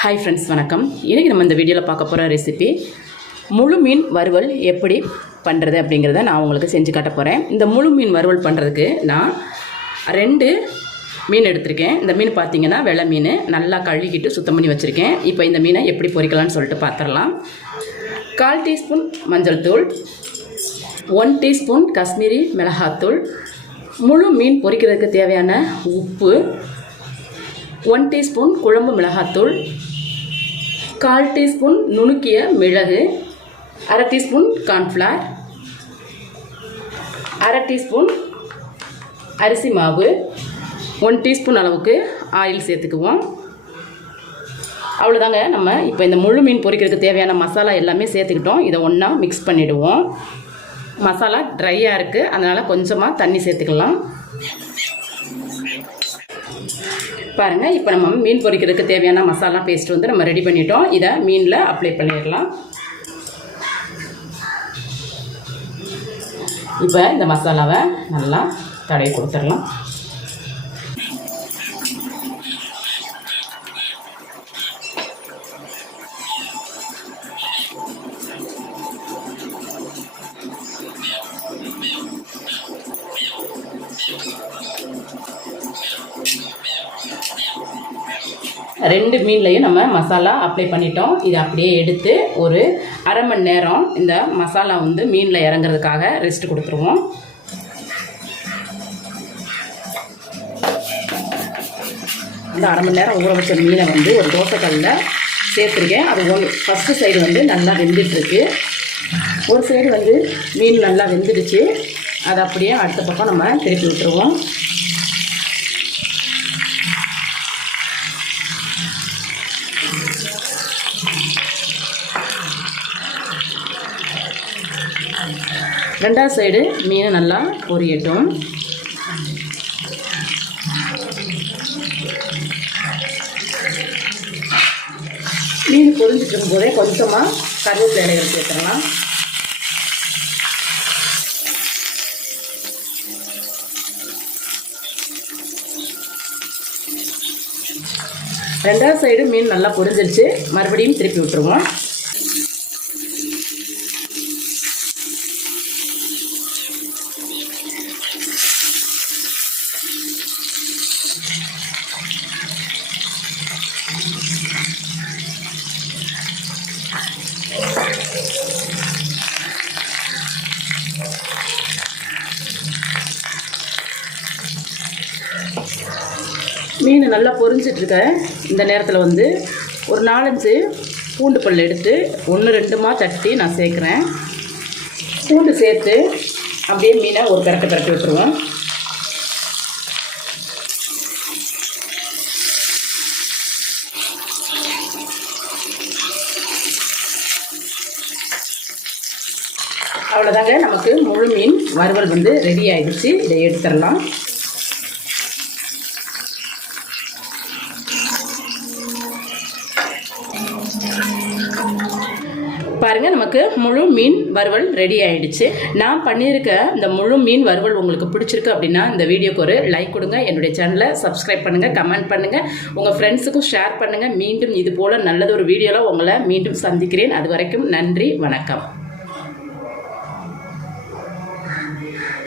Hi friends வணக்கம். இன்றைக்கி நம்ம இந்த வீடியோவில் பார்க்க போகிற ரெசிபி முழு மீன் வறுவல் எப்படி பண்ணுறது அப்படிங்கிறத நான் உங்களுக்கு செஞ்சு காட்ட போகிறேன் இந்த முழு மீன் வறுவல் பண்ணுறதுக்கு நான் ரெண்டு மீன் எடுத்திருக்கேன். இந்த மீன் பார்த்தீங்கன்னா வெள்ளை மீன் நல்லா கழுகிட்டு சுத்தம் பண்ணி வச்சுருக்கேன். இப்போ இந்த மீனை எப்படி பொரிக்கலாம்னு சொல்லிட்டு பார்த்துடலாம் கால் டீஸ்பூன் மஞ்சள் தூள் ஒன் டீஸ்பூன் காஷ்மீரி மிளகாத்தூள் முழு மீன் பொரிக்கிறதுக்கு தேவையான உப்பு ஒன் டீஸ்பூன் குழம்பு மிளகாத்தூள் கால் டீஸ்பூன் நுணுக்கிய மிளகு அரை டீஸ்பூன் கார்ன்ஃப்ளார் அரை டீஸ்பூன் அரிசி மாவு ஒன் டீஸ்பூன் அளவுக்கு ஆயில் சேர்த்துக்குவோம். அவ்வளோதாங்க நம்ம இப்போ இந்த முழு மீன் பொரிக்கிறதுக்கு தேவையான மசாலா எல்லாமே சேர்த்துக்கிட்டோம். இதை ஒன்றா மிக்ஸ் பண்ணிவிடுவோம் மசாலா ட்ரையாக இருக்குது அதனால் கொஞ்சமாக தண்ணி சேர்த்துக்கலாம். பாருங்கள் இப்போ நம்ம மீன் பொரிக்கிறதுக்கு தேவையான மசாலா பேஸ்ட் வந்து நம்ம ரெடி பண்ணிட்டோம். இதை மீனில் அப்ளை பண்ணிடலாம். இப்போ இந்த மசாலாவை நல்லா தடவி கொடுத்துடலாம். ரெண்டு மீன்லையும் நம்ம மசாலா அப்ளை பண்ணிட்டோம். இதை அப்படியே எடுத்து ஒரு அரை மணி நேரம் இந்த மசாலா வந்து மீனில் இறங்குறதுக்காக ரெஸ்ட் கொடுத்துருவோம். அந்த அரை மணி நேரம் ஊற வச்ச மீனை வந்து ஒரு தோசைக்கல்லில் சேர்த்துருக்கேன். அது ஒன் ஃபஸ்ட்டு சைடு வந்து நல்லா வெந்துட்டுருக்கு. ஒரு சைடு வந்து மீன் நல்லா வெந்துடுச்சு. அதை அப்படியே அடுத்த பக்கம் நம்ம திருப்பி விட்டுருவோம் ரெண்டாவது சைடு மீன் நல்லா பொரியட்டும். மீன் பொரிஞ்சிட்டு போதே கொஞ்சமாக கருவேப்பிலை இலைகள் சேர்த்துடலாம் ரெண்டாவது சைடு மீன் நல்லா பொரிஞ்சிருச்சு. மறுபடியும் திருப்பி விட்டுருவோம். மீன் நல்லா பொரிஞ்சிட்ருக்க. இந்த நேரத்தில் வந்து ஒரு நாலஞ்சு பூண்டு பல் எடுத்து ஒன்று ரெண்டுமா தட்டி நான் சேர்க்குறேன். பூண்டு சேர்த்து அப்படியே மீனை ஒரு கரட்டை கரட்டி விட்டுருவோம் அவ்வளோதாங்க நமக்கு முழு மீன் வறுவல் வந்து ரெடி ஆகிடுச்சு இதை எடுத்துடலாம். பாருங்கள் நமக்கு முழு மீன் வறுவல் ரெடி ஆகிடுச்சு நான் பண்ணியிருக்க இந்த முழு மீன் வறுவல் உங்களுக்கு பிடிச்சிருக்கு அப்படின்னா இந்த வீடியோக்கு ஒரு லைக் கொடுங்க. என்னுடைய சேனலை சப்ஸ்கிரைப் பண்ணுங்கள் கமெண்ட் பண்ணுங்கள் உங்கள் ஃப்ரெண்ட்ஸுக்கும் ஷேர் பண்ணுங்கள் மீண்டும் இது போல் நல்லது ஒரு வீடியோவில் உங்களை மீண்டும் சந்திக்கிறேன். அது வரைக்கும் நன்றி வணக்கம். Thank you.